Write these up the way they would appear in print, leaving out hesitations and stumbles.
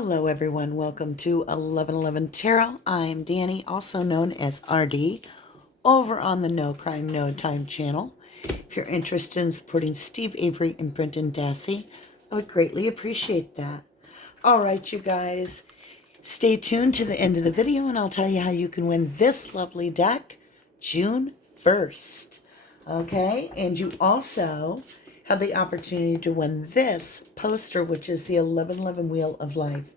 Hello everyone, welcome to 1111 Tarot. I'm Danny, also known as RD, over on the No Crime No Time channel. If you're interested in supporting Steve Avery and Brendan Dassey, I would greatly appreciate that. All right, you guys, stay tuned to the end of the video and I'll tell you how you can win this lovely deck June 1st. Okay, and you also have the opportunity to win this poster, which is the 1111 Wheel of Life.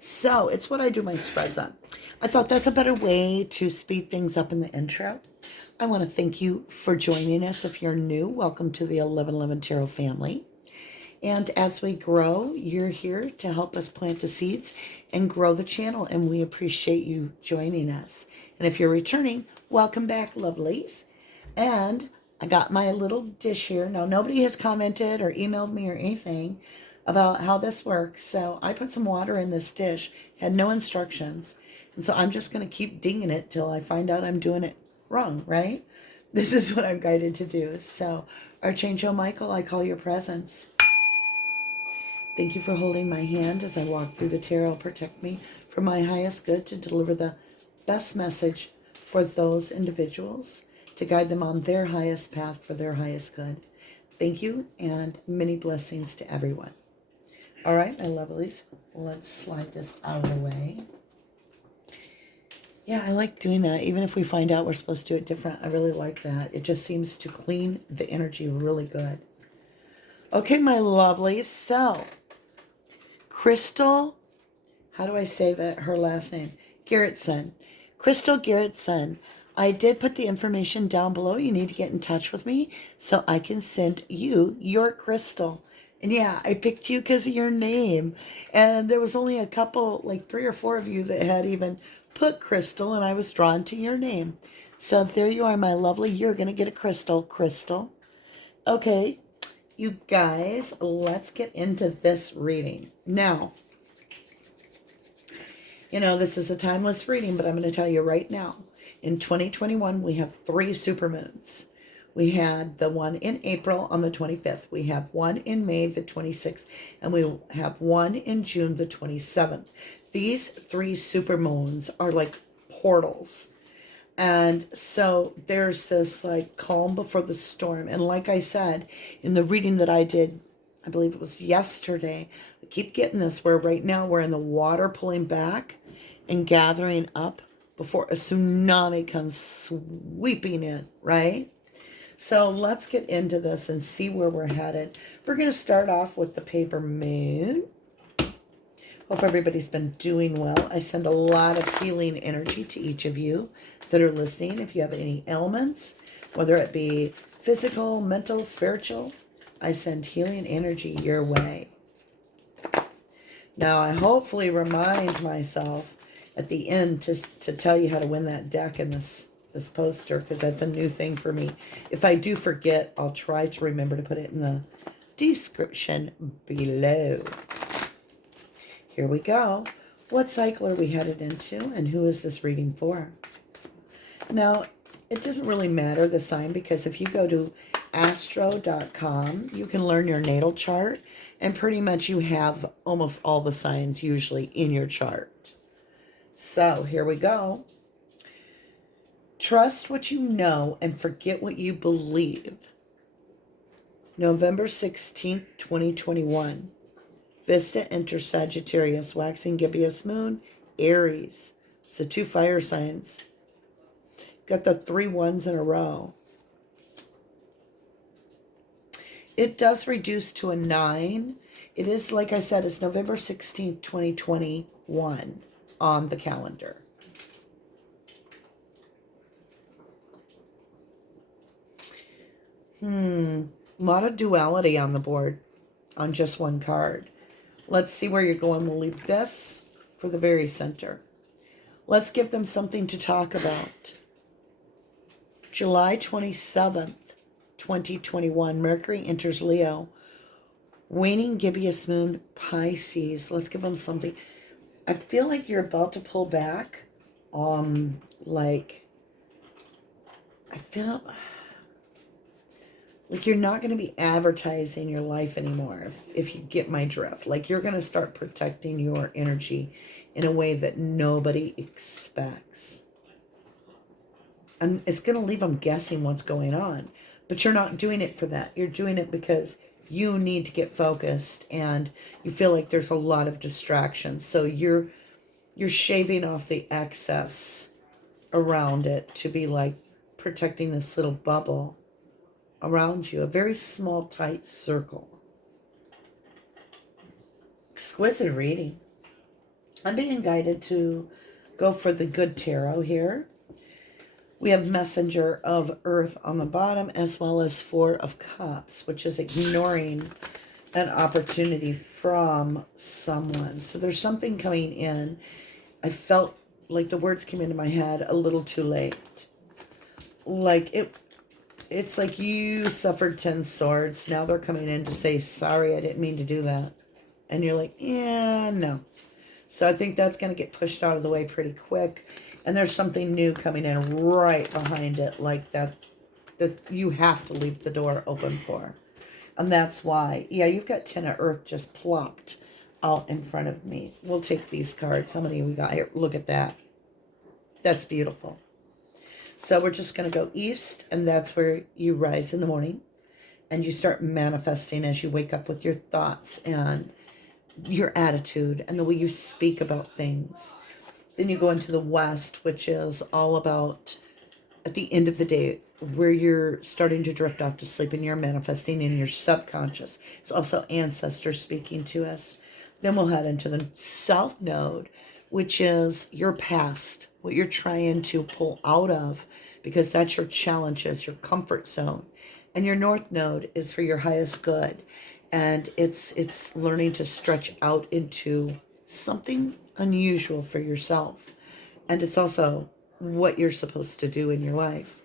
So it's what I do my spreads on. I thought that's a better way to speed things up in the intro. I want to thank you for joining us. If you're new, welcome to the 1111 Tarot family. And as we grow, you're here to help us plant the seeds and grow the channel, and we appreciate you joining us. And if you're returning, welcome back, lovelies. And I got my little dish here. Now, nobody has commented or emailed me or anything about how this works. So I put some water in this dish, had no instructions. And so I'm just going to keep dinging it till I find out I'm doing it wrong, right? This is what I'm guided to do. So Archangel Michael, I call your presence. Thank you for holding my hand as I walk through the tarot. Protect me for my highest good to deliver the best message for those individuals, to guide them on their highest path for their highest good. Thank you, and many blessings to everyone. All right, my lovelies, let's slide this out of the way. Yeah, I like doing that. Even if we find out we're supposed to do it different, I really like that. It just seems to clean the energy really good. Okay, my lovelies, so Crystal, how do I say that, her last name? Garrettson. Crystal Garrettson. I did put the information down below. You need to get in touch with me so I can send you your crystal. And yeah, I picked you because of your name. And there was only a couple, like 3 or 4 of you that had even put crystal, and I was drawn to your name. So there you are, my lovely. You're going to get a crystal. Okay, you guys, let's get into this reading. Now, you know, this is a timeless reading, but I'm going to tell you right now. In 2021, we have 3 supermoons. We had the one in April on the 25th. We have one in May, the 26th. And we have one in June, the 27th. These 3 supermoons are like portals. And so there's this like calm before the storm. And like I said, in the reading that I did, I believe it was yesterday, I keep getting this where right now we're in the water pulling back and gathering up before a tsunami comes sweeping in, right? So let's get into this and see where we're headed. We're going to start off with the paper moon. Hope everybody's been doing well. I send a lot of healing energy to each of you that are listening. If you have any ailments, whether it be physical, mental, spiritual, I send healing energy your way. Now, I hopefully remind myself at the end to tell you how to win that deck in this poster, because that's a new thing for me. If I do forget, I'll try to remember to put it in the description below. Here we go. What cycle are we headed into, and who is this reading for? Now, it doesn't really matter the sign, because if you go to astro.com, you can learn your natal chart, and pretty much you have almost all the signs usually in your chart. So here we go. Trust what you know and forget what you believe. November 16th, 2021. Vista enters Sagittarius, waxing gibbous moon, Aries. So 2 fire signs. Got the 3 ones in a row. It does reduce to a 9. It is, like I said, it's November 16th, 2021 on the calendar. A lot of duality on the board on just one card. Let's see where you're going. We'll leave this for the very center. Let's give them something to talk about. July 27th, 2021. Mercury enters Leo. Waning gibbous moon, Pisces. Let's give them something. I feel like you're about to pull back. I feel Like, you're not going to be advertising your life anymore, if you get my drift. Like, you're going to start protecting your energy in a way that nobody expects. And it's going to leave them guessing what's going on. But you're not doing it for that. You're doing it because you need to get focused, and you feel like there's a lot of distractions. So you're shaving off the excess around it to be like protecting this little bubble around you, a very small, tight circle. Exquisite reading. I'm being guided to go for the good tarot here. We have Messenger of Earth on the bottom, as well as Four of Cups, which is ignoring an opportunity from someone. So there's something coming in. I felt like the words came into my head a little too late. Like it's like you suffered 10 swords. Now they're coming in to say, sorry, I didn't mean to do that. And you're like, yeah, no. So I think that's going to get pushed out of the way pretty quick. And there's something new coming in right behind it, like that you have to leave the door open for. And that's why, yeah, you've got 10 of Earth just plopped out in front of me. We'll take these cards. How many we got here? Look at that. That's beautiful. So we're just going to go east, and that's where you rise in the morning. And you start manifesting as you wake up with your thoughts and your attitude and the way you speak about things. Then you go into the west, which is all about at the end of the day where you're starting to drift off to sleep and you're manifesting in your subconscious. It's also ancestors speaking to us. Then we'll head into the south node, which is your past, what you're trying to pull out of, because that's your challenges, your comfort zone. And your north node is for your highest good. And it's learning to stretch out into something unusual for yourself. And it's also what you're supposed to do in your life.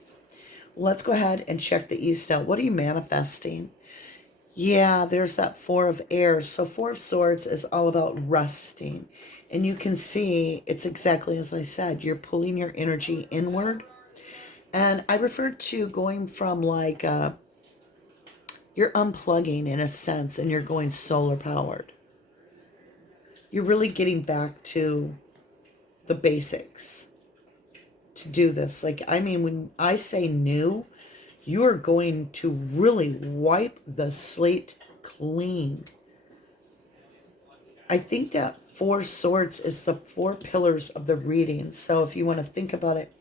Let's go ahead and check the east out. What are you manifesting? Yeah, there's that Four of Airs. So Four of Swords is all about resting. And you can see it's exactly as I said. You're pulling your energy inward. And I refer to going from like you're unplugging in a sense, and you're going solar powered. You're really getting back to the basics to do this. Like, I mean, when I say new, you are going to really wipe the slate clean. I think that Four Swords is the 4 pillars of the reading. So if you want to think about it,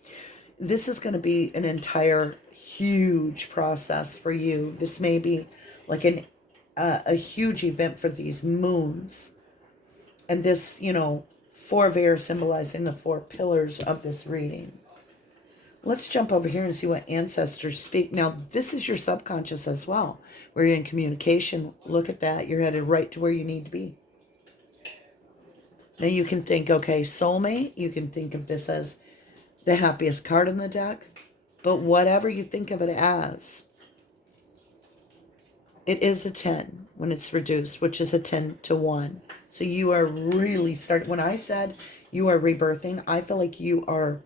this is going to be an entire huge process for you. This may be like a huge event for these moons. And this, Four of Air symbolizing the 4 pillars of this reading. Let's jump over here and see what ancestors speak. Now, this is your subconscious as well, where you're in communication. Look at that. You're headed right to where you need to be. Now, you can think, okay, soulmate. You can think of this as the happiest card in the deck. But whatever you think of it as, it is a 10 when it's reduced, which is a 10 to 1. So you are really starting. When I said you are rebirthing, I feel like you are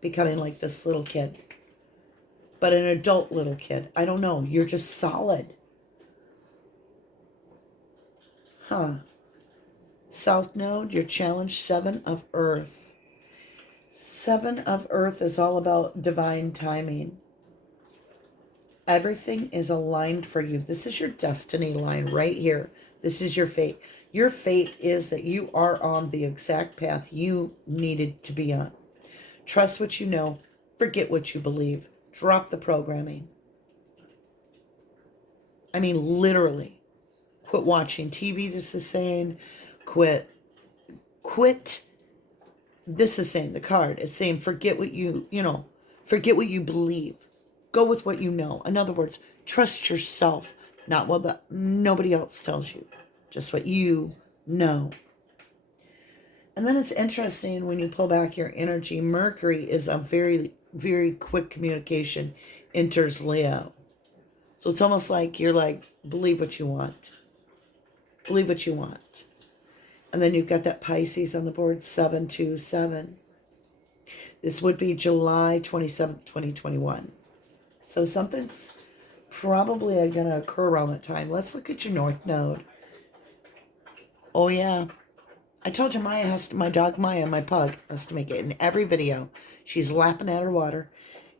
becoming like this little kid. But an adult little kid. I don't know. You're just solid. South node, your challenge, 7 of Earth. 7 of Earth is all about divine timing. Everything is aligned for you. This is your destiny line right here. This is your fate. Your fate is that you are on the exact path you needed to be on. Trust what you know. Forget what you believe. Drop the programming. I mean, literally. Quit watching TV, this is saying. Quit. This is saying, the card. It's saying forget what forget what you believe. Go with what you know. In other words, trust yourself. Not what nobody else tells you. Just what you know. And then it's interesting when you pull back your energy. Mercury is a very, very quick communication. Enters Leo. So it's almost like you're like, believe what you want. Believe what you want. And then you've got that Pisces on the board, 727. This would be July 27th, 2021. So something's probably going to occur around that time. Let's look at your North Node. Oh, yeah. I told you my dog Maya, my pug, has to make it in every video. She's lapping at her water.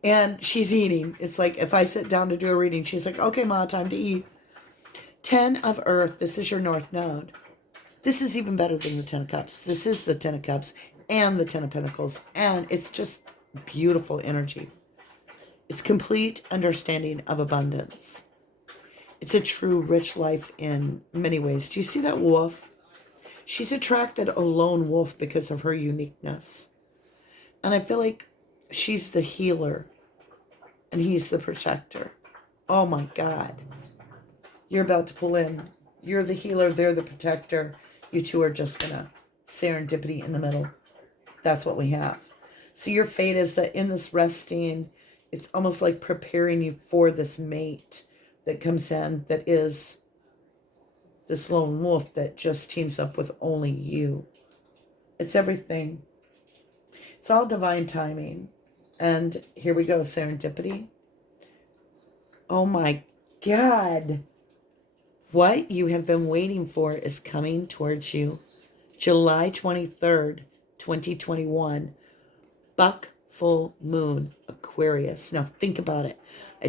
And she's eating. It's like if I sit down to do a reading, she's like, okay, Ma, time to eat. 10 of Earth. This is your North Node. This is even better than the 10 of Cups. This is the 10 of Cups and the 10 of Pentacles. And it's just beautiful energy. It's complete understanding of abundance. It's a true rich life in many ways. Do you see that wolf? She's attracted a lone wolf because of her uniqueness. And I feel like she's the healer and he's the protector. Oh my God. You're about to pull in. You're the healer, they're the protector. You two are just going to serendipity in the middle. That's what we have. So your fate is that in this resting, it's almost like preparing you for this mate that comes in, that is this lone wolf that just teams up with only you. It's everything. It's all divine timing. And here we go, serendipity. Oh my God. What you have been waiting for is coming towards you. July 23rd, 2021. Buck full moon, Aquarius. Now think about it. I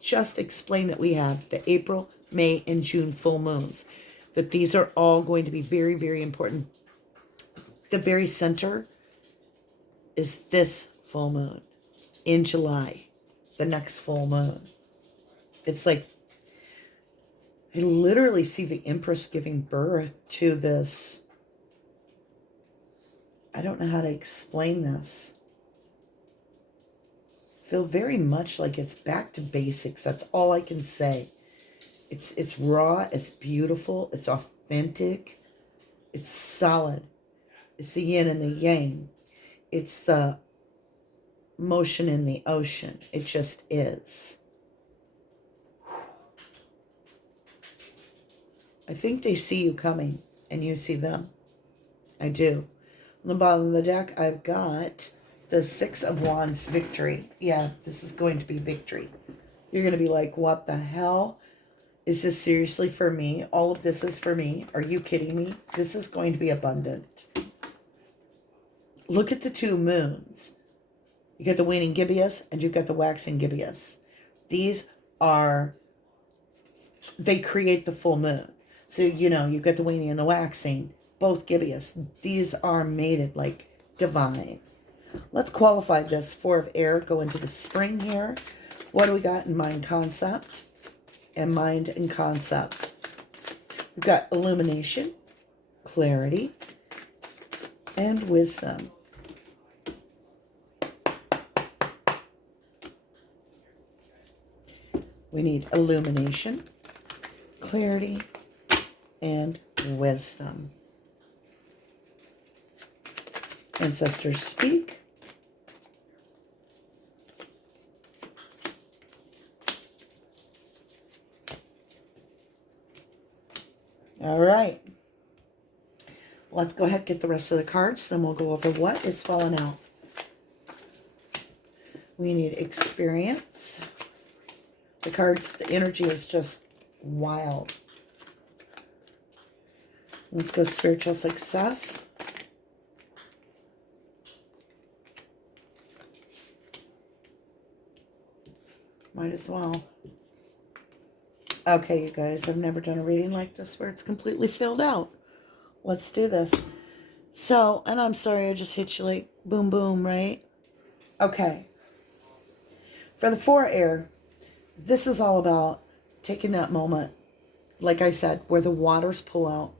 just explained that we have the April, May, and June full moons. That these are all going to be very, very important. The very center is this full moon in July, the next full moon. It's like, I literally see the Empress giving birth to this. I don't know how to explain this. Feel very much like it's back to basics. That's all I can say. It's raw, it's beautiful, it's authentic, it's solid. It's the yin and the yang. It's the motion in the ocean. It just is. I think they see you coming and you see them. I do. On the bottom of the deck, I've got the Six of Wands, victory. Yeah, this is going to be victory. You're going to be like, what the hell? Is this seriously for me? All of this is for me. Are you kidding me? This is going to be abundant. Look at the two moons. You got the waning gibbous and you've got the waxing gibbous. These are, they create the full moon. So, you know, you've got the waning and the waxing, both gibbous. These are mated like divine. Let's qualify this. Four of air, go into the spring here. What do we got in mind concept? And mind and concept. We've got illumination, clarity, and wisdom. We need illumination, clarity, and wisdom. Ancestors speak. All right. Let's go ahead and get the rest of the cards. Then we'll go over what is falling out. We need experience. The cards, the energy is just wild. Let's go spiritual success. Might as well. Okay, you guys, I've never done a reading like this where it's completely filled out. Let's do this. So, and I'm sorry, I just hit you like boom, boom, right? Okay. For the four air, this is all about taking that moment, like I said, where the waters pull out.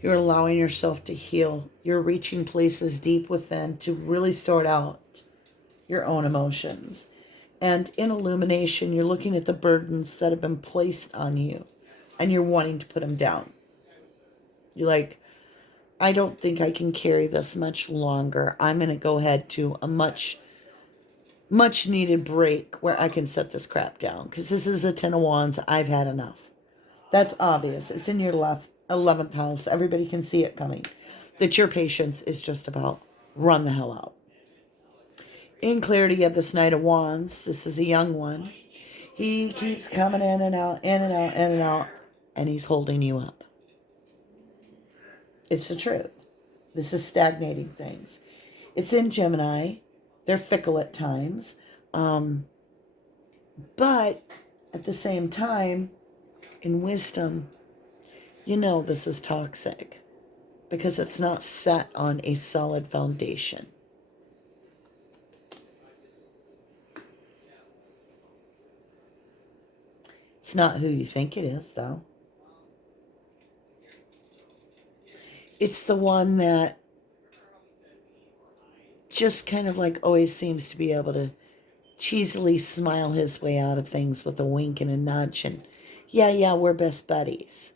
You're allowing yourself to heal. You're reaching places deep within to really sort out your own emotions. And in illumination, you're looking at the burdens that have been placed on you, and you're wanting to put them down. You're like, I don't think I can carry this much longer. I'm going to go ahead to a much needed break where I can set this crap down. Because this is a 10 of Wands. I've had enough. That's obvious. It's in your 11th house. Everybody can see it coming. That your patience is just about run the hell out. In clarity, you have this Knight of Wands. This is a young one. He keeps coming in and out, in and out, in and out, and he's holding you up. It's the truth. This is stagnating things. It's in Gemini. They're fickle at times. But at the same time, in wisdom, you know this is toxic because it's not set on a solid foundation. It's not who you think it is, though. It's the one that just kind of like always seems to be able to cheesily smile his way out of things with a wink and a nudge and, yeah, we're best buddies.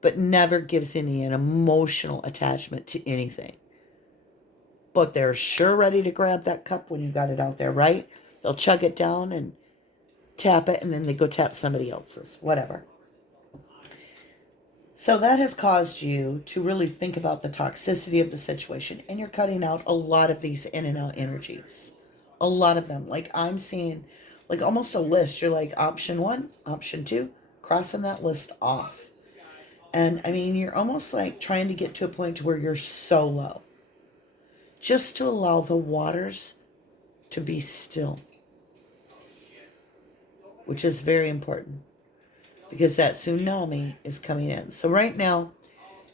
But never gives any an emotional attachment to anything. But they're sure ready to grab that cup when you got it out there, right? They'll chug it down and tap it, and then they go tap somebody else's, whatever. So that has caused you to really think about the toxicity of the situation, and you're cutting out a lot of these in and out energies. A lot of them. Like I'm seeing, like almost a list. You're like option 1, option 2, crossing that list off. And I mean, you're almost like trying to get to a point where you're so low. Just to allow the waters to be still. Which is very important. Because that tsunami is coming in. So right now,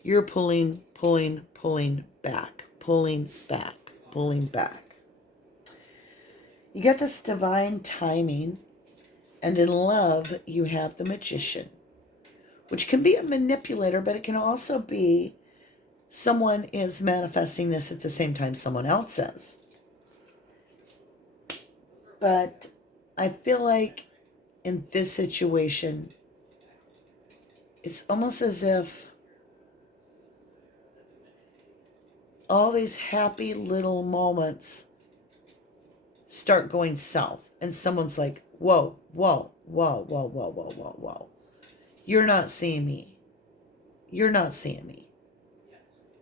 you're pulling back. Pulling back. You get this divine timing. And in love, you have the magician. Which can be a manipulator, but it can also be someone is manifesting this at the same time someone else is. But I feel like in this situation, it's almost as if all these happy little moments start going south. And someone's like, whoa. You're not seeing me. You're not seeing me.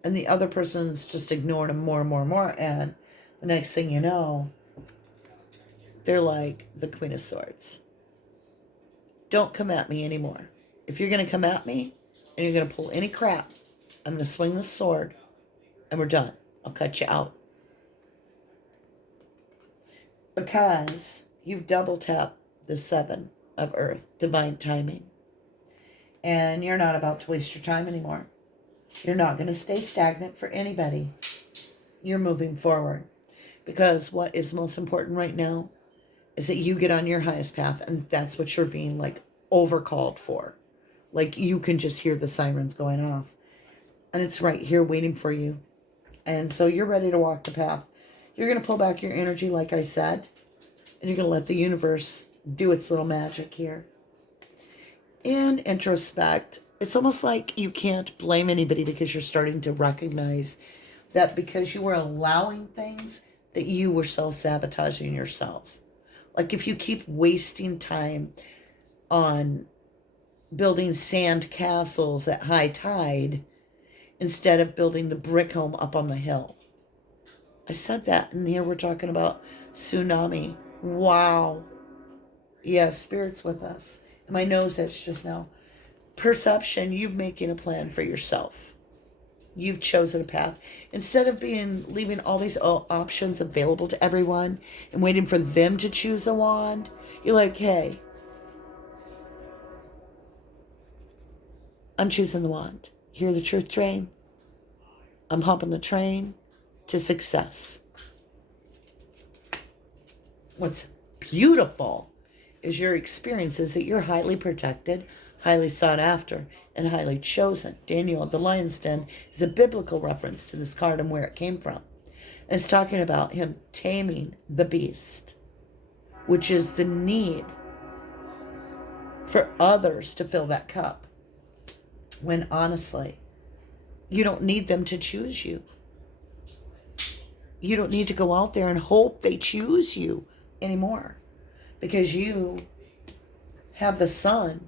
And the other person's just ignoring them more and more and more. And the next thing you know, they're like the Queen of Swords. Don't come at me anymore. If you're going to come at me and you're going to pull any crap, I'm going to swing the sword and we're done. I'll cut you out. Because you've double tapped the 7 of Earth, divine timing. And you're not about to waste your time anymore. You're not going to stay stagnant for anybody. You're moving forward. Because what is most important right now is that you get on your highest path. And that's what you're being like overcalled for. Like you can just hear the sirens going off. And it's right here waiting for you. And so you're ready to walk the path. You're going to pull back your energy like I said. And you're going to let the universe do its little magic here. And introspect. It's almost like you can't blame anybody because you're starting to recognize that because you were allowing things that you were self-sabotaging yourself. Like if you keep wasting time on building sand castles at high tide instead of building the brick home up on the hill. I said that, and here we're talking about tsunami. Wow. Yeah, Spirit's with us. And my nose itched just now. Perception, you're making a plan for yourself. You've chosen a path. Instead of leaving all these options available to everyone and waiting for them to choose a wand, you're like, hey, I'm choosing the wand. Hear the truth train? I'm hopping the train to success. What's beautiful is your experience is that you're highly protected, highly sought after, and highly chosen. Daniel of the Lion's Den is a biblical reference to this card and where it came from. And it's talking about him taming the beast, which is the need for others to fill that cup. When honestly, you don't need them to choose you. You don't need to go out there and hope they choose you anymore. Because you have the sun.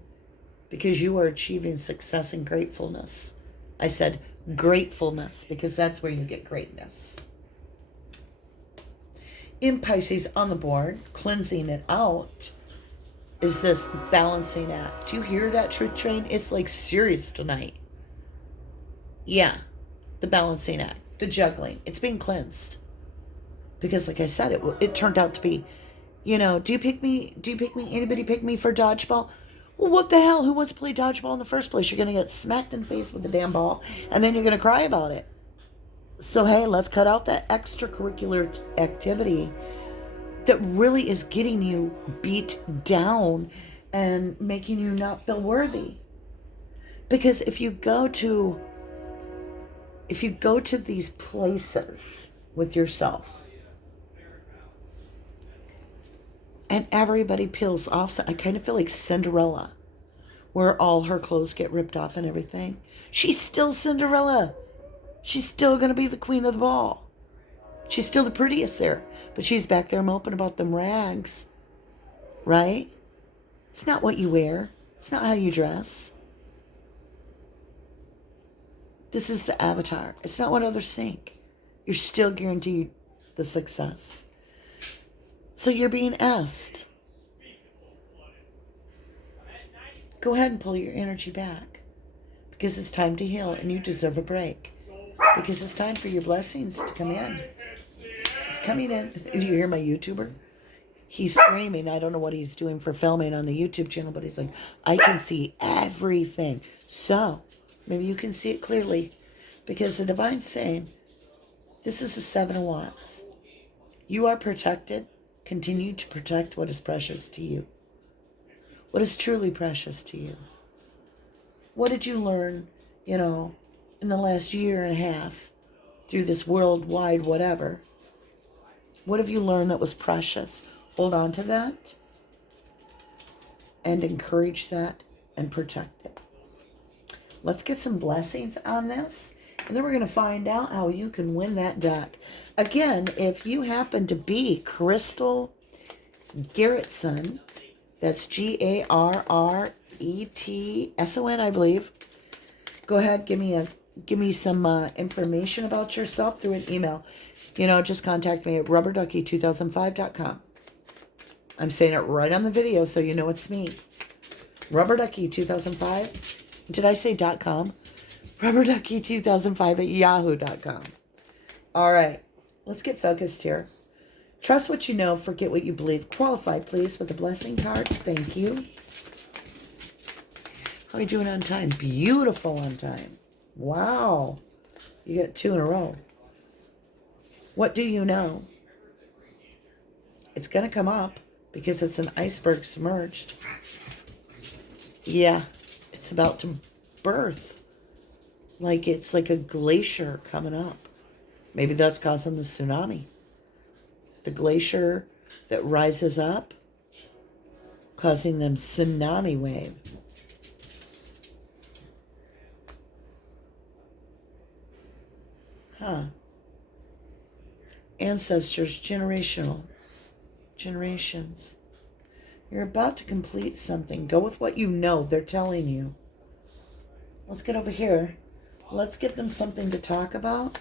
Because you are achieving success and gratefulness. I said gratefulness because that's where you get greatness. In Pisces on the board, cleansing it out, is this balancing act. Do you hear that, truth train? It's like serious tonight. Yeah, the balancing act, the juggling. It's being cleansed. Because like I said, it turned out to be, do you pick me? Do you pick me? Anybody pick me for dodgeball? Well, what the hell? Who wants to play dodgeball in the first place? You're going to get smacked in the face with the damn ball, and then you're going to cry about it. So, hey, let's cut out that extracurricular activity that really is getting you beat down and making you not feel worthy. Because if you go to these places with yourself and everybody peels off, I kind of feel like Cinderella, where all her clothes get ripped off and everything. She's still Cinderella. She's still going to be the queen of the ball. She's still the prettiest there. But she's back there moping about them rags. Right? It's not what you wear. It's not how you dress. This is the avatar. It's not what others think. You're still guaranteed the success. So you're being asked. Go ahead and pull your energy back. Because it's time to heal and you deserve a break. Because it's time for your blessings to come in. It's coming in. Did you hear my YouTuber? He's screaming. I don't know what he's doing for filming on the YouTube channel, but he's like, I can see everything. So, maybe you can see it clearly. Because the Divine's saying, this is the 7 of Wands. You are protected. Continue to protect what is precious to you. What is truly precious to you. What did you learn, in the last year and a half through this worldwide whatever? What have you learned that was precious? Hold on to that and encourage that and protect it. Let's get some blessings on this, and then we're going to find out how you can win that deck. Again, if you happen to be Crystal Garrettson, that's Garretson, I believe. Go ahead, give me some information about yourself through an email. Just contact me at rubberducky2005.com. I'm saying it right on the video so you know it's me. Rubberducky2005. Did I say .com? Rubberducky2005 at yahoo.com. All right, let's get focused here. Trust what you know, forget what you believe. Qualify, please, with the blessing card. Thank you. How are you doing on time? Beautiful on time. Wow. You got 2 in a row. What do you know? It's going to come up because it's an iceberg submerged. Yeah, it's about to birth. Like it's like a glacier coming up. Maybe that's causing the tsunami. The glacier that rises up, causing them tsunami wave. Ancestors, generations. You're about to complete something. Go with what you know. They're telling you. Let's get over here. Let's give them something to talk about.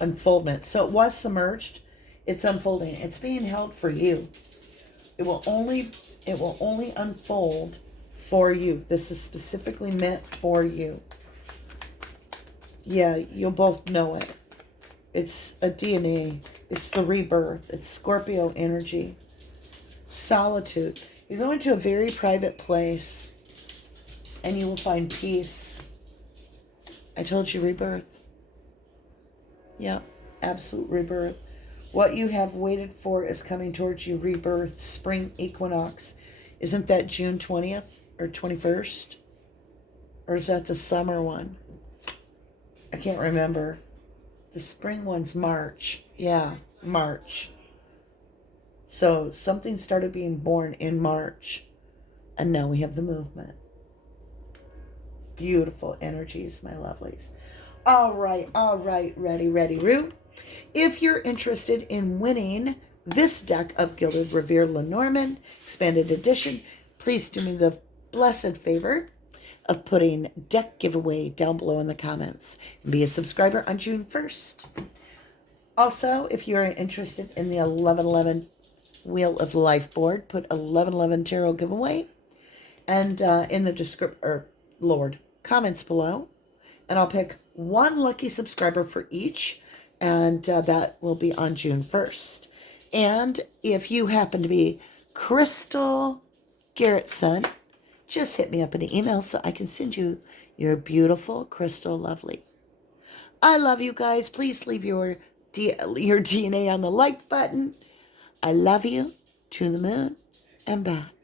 Unfoldment. So it was submerged. It's unfolding. It's being held for you. It will only unfold for you. This is specifically meant for you. Yeah, you'll both know it. It's a DNA. It's the rebirth. It's Scorpio energy. Solitude. You go into a very private place and you will find peace. I told you rebirth. Yeah, absolute rebirth. What you have waited for is coming towards you. Rebirth, spring equinox. Isn't that June 20th or 21st? Or is that the summer one? I can't remember. The spring one's March. Yeah, March. So something started being born in March. And now we have the movement. Beautiful energies, my lovelies. All right. Ready, Roo. If you're interested in winning this deck of Gilded Revere Lenormand Expanded Edition, please do me the blessed favor of putting deck giveaway down below in the comments. And be a subscriber on June 1st. Also, if you're interested in the 1111 Wheel of Life board. Put 1111 Tarot giveaway. And in the description, comments below. And I'll pick one lucky subscriber for each. And that will be on June 1st. And if you happen to be Crystal Garrettson, just hit me up in an email so I can send you your beautiful crystal lovely. I love you guys. Please leave your DNA on the like button. I love you to the moon and back.